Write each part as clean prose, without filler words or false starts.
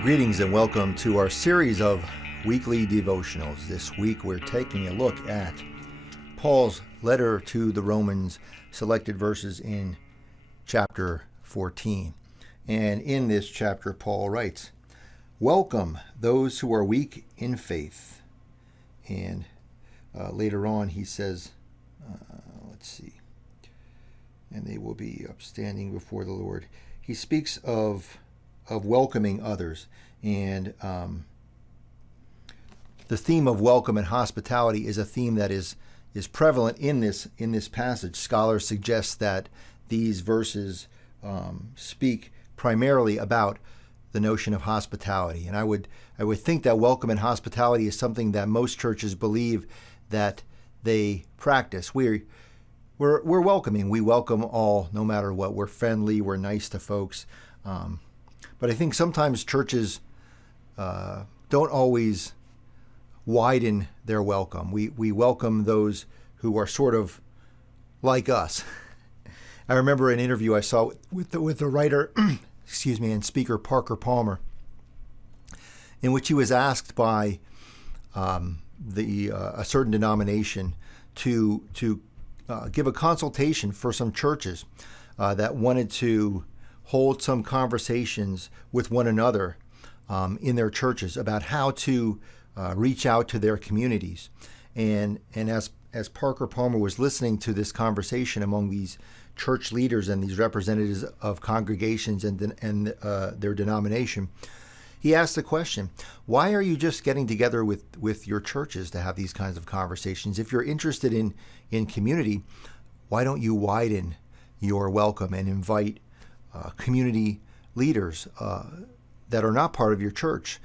Greetings and welcome to our series of weekly devotionals. This week we're taking a look at Paul's letter to the Romans, selected verses in chapter 14. And in this chapter, Paul writes, "Welcome those who are weak in faith." And later on he says, and they will be upstanding before the Lord. He speaks of welcoming others, and the theme of welcome and hospitality is a theme that is prevalent in this passage. Scholars suggest that these verses speak primarily about the notion of hospitality, and I would think that welcome and hospitality is something that most churches believe that they practice. We're welcoming. We welcome all, no matter what. We're friendly. We're nice to folks. But I think sometimes churches don't always widen their welcome. We welcome those who are sort of like us. I remember an interview I saw with the writer, and speaker Parker Palmer, in which he was asked by a certain denomination to give a consultation for some churches that wanted to hold some conversations with one another in their churches about how to reach out to their communities. And as Parker Palmer was listening to this conversation among these church leaders and these representatives of congregations and their denomination, he asked the question, why are you just getting together with your churches to have these kinds of conversations? If you're interested in community, why don't you widen your welcome and invite community leaders that are not part of your church?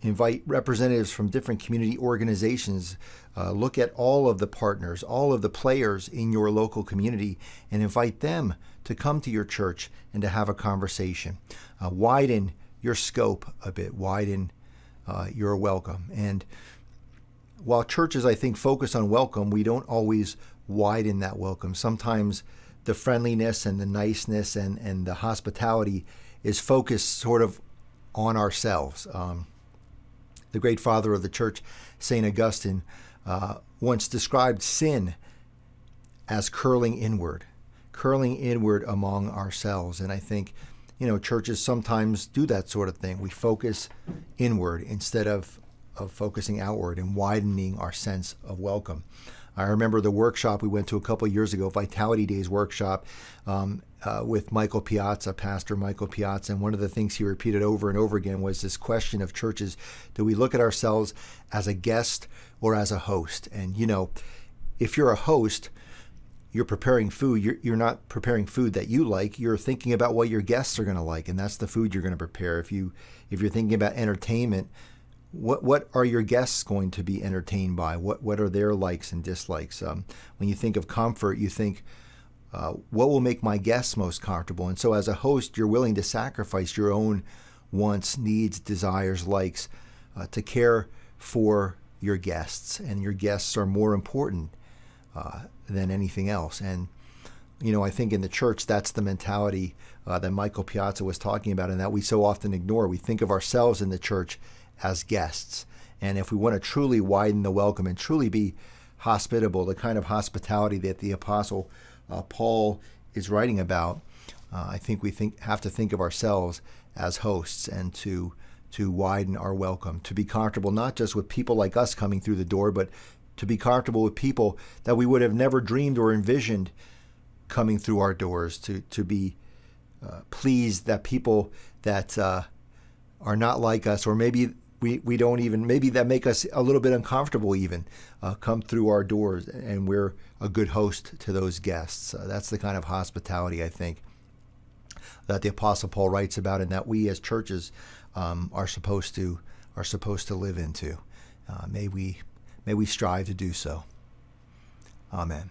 Invite representatives from different community organizations. Look at all of the partners, all of the players in your local community, and invite them to come to your church and to have a conversation. Widen your scope a bit, widen your welcome. And while churches, I think, focus on welcome, we don't always widen that welcome. Sometimes the friendliness and the niceness and the hospitality is focused sort of on ourselves. The great father of the church, St. Augustine, once described sin as curling inward among ourselves. And I think, churches sometimes do that sort of thing. We focus inward instead of focusing outward and widening our sense of welcome. I remember the workshop we went to a couple of years ago, Vitality Days workshop, with Michael Piazza, Pastor Michael Piazza, and one of the things he repeated over and over again was this question of churches: do we look at ourselves as a guest or as a host? And if you're a host, you're preparing food. You're not preparing food that you like. You're thinking about what your guests are going to like, and that's the food you're going to prepare. If you're thinking about entertainment, what are your guests going to be entertained by? What are their likes and dislikes? When you think of comfort, you think, what will make my guests most comfortable? And so as a host, you're willing to sacrifice your own wants, needs, desires, likes to care for your guests. And your guests are more important than anything else. And, I think in the church, that's the mentality that Michael Piazza was talking about and that we so often ignore. We think of ourselves in the church as guests. And if we want to truly widen the welcome and truly be hospitable, the kind of hospitality that the Apostle Paul is writing about, I think we have to think of ourselves as hosts and to widen our welcome, to be comfortable not just with people like us coming through the door, but to be comfortable with people that we would have never dreamed or envisioned coming through our doors, to be pleased that people that are not like us, or maybe we don't even, maybe that make us a little bit uncomfortable even, come through our doors, and we're a good host to those guests. That's the kind of hospitality, I think, that the Apostle Paul writes about and that we as churches are supposed to live into. May we strive to do so. Amen.